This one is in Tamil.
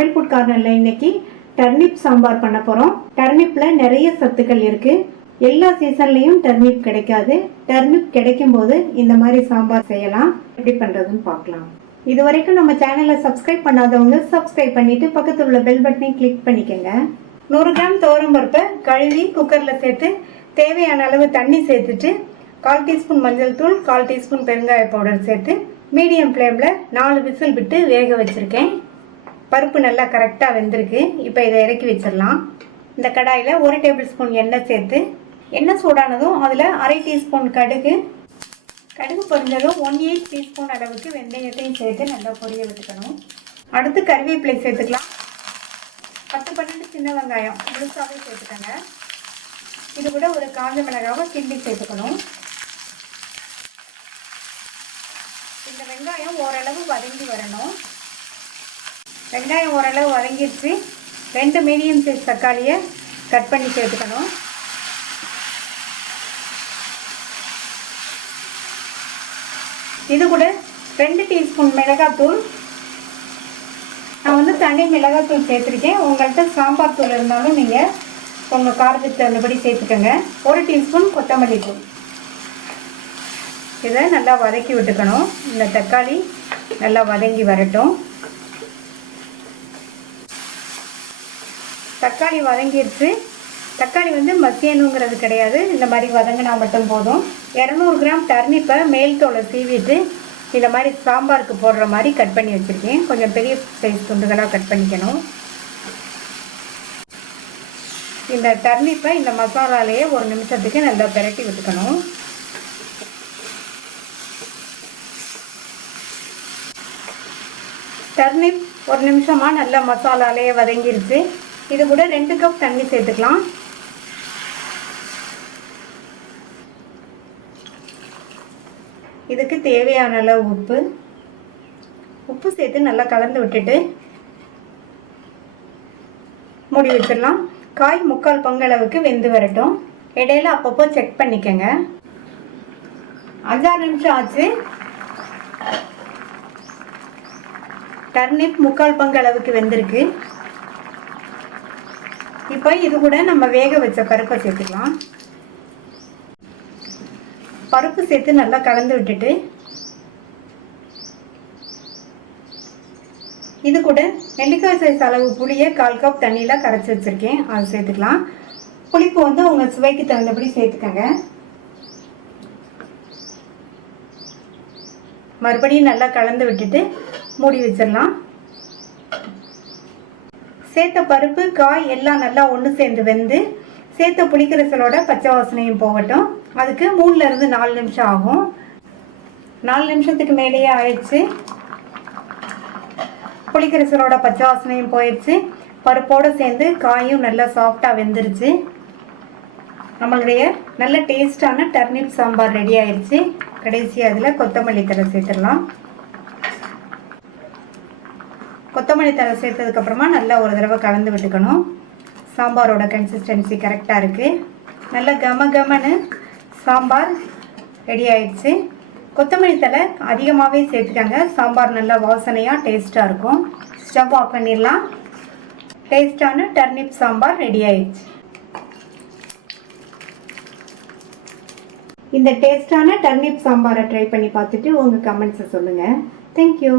தமிழ் ஃபுட் கார்னர்ல இன்னைக்கு டர்னிப் சாம்பார் பண்ண போறோம். டர்னிப்ல நிறைய சத்துக்கள் இருக்கு. எல்லா சீசன்லயும் டர்னிப் கிடைக்காது. டர்னிப் கிடைக்கும் போது இந்த மாதிரி சாம்பார் செய்யலாம். எப்படி பண்றதுன்னு பார்க்கலாம். இது வரைக்கும் நம்ம சேனலை சப்ஸ்கிரைப் பண்ணாதவங்க சப்ஸ்கிரைப் பண்ணிட்டு பக்கத்துல உள்ள பெல் பட்டனை கிளிக் பண்ணிக்கோங்க. 100 கிராம் துவரம் பருப்பை கழுவி குக்கர்ல சேர்த்து தேவையான அளவு தண்ணி சேர்த்துட்டு 1/4 டீஸ்பூன் மஞ்சள் தூள், 1/4 டீஸ்பூன் பெருங்காய பவுடர் சேர்த்து மீடியம் ஃப்ளேம்ல 4 விசில் விட்டு வேக வச்சிருக்கேன். பருப்பு நல்லா கரெக்டாக வெந்திருக்கு. இப்போ இதை இறக்கி வச்சிடலாம். இந்த கடாயில் 1 டேபிள் ஸ்பூன் எண்ணெய் சேர்த்து எண்ணெய் சூடானதும் அதில் 1/2 டீஸ்பூன் கடுகு பொரிஞ்சதும் 1/8 டீஸ்பூன் அளவுக்கு வெந்தயத்தையும் சேர்த்து நல்லா பொரிய விட்டுக்கணும். அடுத்து கறிவேப்பிலை சேர்த்துக்கலாம். 10-12 சின்ன வெங்காயம் முழுசாகவே சேர்த்துக்கோங்க. இது கூட ஒரு காஞ்ச மிளகாவை கிண்டி சேர்த்துக்கணும். இந்த வெங்காயம் ஓரளவு வதங்கி வரணும். வெங்காயம் ஓரளவு வதங்கிடுச்சு. 2 மீடியம் சைஸ் தக்காளியை கட் பண்ணி சேர்த்துக்கணும். இது கூட 2 டீஸ்பூன் மிளகாத்தூள். நான் வந்து தனி மிளகாத்தூள் சேர்த்துருக்கேன். உங்கள்கிட்ட சாம்பார் தூள் இருந்தாலும் நீங்கள் உங்கள் காரத்துக்கு தகுந்தபடி சேர்த்துக்கோங்க. 1 டீஸ்பூன் கொத்தமல்லி தூள். இதை நல்லா வதக்கி விட்டுக்கணும். இந்த தக்காளி நல்லா வதங்கி வரட்டும். தக்காளி வதங்கிடுச்சு. தக்காளி வந்து மசியணுங்கிறது கிடையாது. இந்த மாதிரி வதங்கினா மட்டும் போதும். 200 கிராம் டர்னிப்பை மேல் தோலை சீவிட்டு இந்த மாதிரி சாம்பாருக்கு போடுற மாதிரி கட் பண்ணி வச்சுருக்கேன். கொஞ்சம் பெரிய சைஸ் துண்டுகளாக கட் பண்ணிக்கணும். இந்த டர்னிப்பை இந்த மசாலாலேயே 1 நிமிஷத்துக்கு நல்லா பிரட்டி விட்டுக்கணும். டர்னிப் 1 நிமிஷமாக நல்லா மசாலாலேயே வதங்கிருச்சு. இது கூட 2 கப் தண்ணி சேர்த்துக்கலாம். இதுக்கு தேவையான அளவு உப்பு சேர்த்து நல்லா கலந்து விட்டுட்டு மூடி வச்சிடலாம். காய் 3/4 பங்கு அளவுக்கு வெந்து வரட்டும். இடையில அப்பப்போ செக் பண்ணிக்கோங்க. 5-6 நிமிஷம் ஆச்சு. டர்னிப் 3/4 பங்கு அளவுக்கு வெந்திருக்கு. இப்போ இது கூட நம்ம வேக வச்ச பருப்பை சேர்த்துக்கலாம். பருப்பு சேர்த்து நல்லா கலந்து விட்டுட்டு இது கூட நெல்லிக்காய் சைஸ் அளவு புளியை 1/4 கப் தண்ணியில் கரைச்சி வச்சுருக்கேன். அது சேர்த்துக்கலாம். புளிப்பு வந்து உங்கள் சுவைக்கு தகுந்தபடி சேர்த்துக்கங்க. மறுபடியும் நல்லா கலந்து விட்டுட்டு மூடி வச்சிடலாம். சேர்த்த பருப்பு காய் எல்லாம் நல்லா ஒன்று சேர்ந்து வெந்து சேர்த்த புளிக்கரைசலோட பச்சை வாசனையும் போகட்டும். அதுக்கு 3-4 நிமிஷம் ஆகும். 4 நிமிஷத்துக்கு மேலேயே ஆயிடுச்சு. புளிக்கரைசலோட பச்சை வாசனையும் போயிடுச்சு. பருப்போடு சேர்ந்து காயும் நல்லா சாஃப்டாக வெந்துருச்சு. நம்மளுடைய நல்ல டேஸ்டான டர்னிப் சாம்பார் ரெடி ஆயிடுச்சு. கடைசி அதில் கொத்தமல்லி தழை சேர்த்துடலாம். கொத்தமல்லி தழை சேர்த்ததுக்கப்புறமா நல்லா ஒரு தடவை கலந்து விட்டுக்கணும். சாம்பாரோட கன்சிஸ்டன்சி கரெக்டாக இருக்குது. நல்லா கமன்னு சாம்பார் ரெடி ஆயிடுச்சு. கொத்தமல்லி தழை அதிகமாகவே சேர்த்துக்கங்க. சாம்பார் நல்லா வாசனையாக டேஸ்ட்டாக இருக்கும். ஸ்டவ் ஆஃப் பண்ணிடலாம். டேஸ்டான டர்னிப் சாம்பார் ரெடி ஆயிடுச்சு. இந்த டேஸ்டான டர்னிப் சாம்பாரை ட்ரை பண்ணி பார்த்துட்டு உங்கள் கமெண்ட்ஸை சொல்லுங்கள். தேங்க்யூ.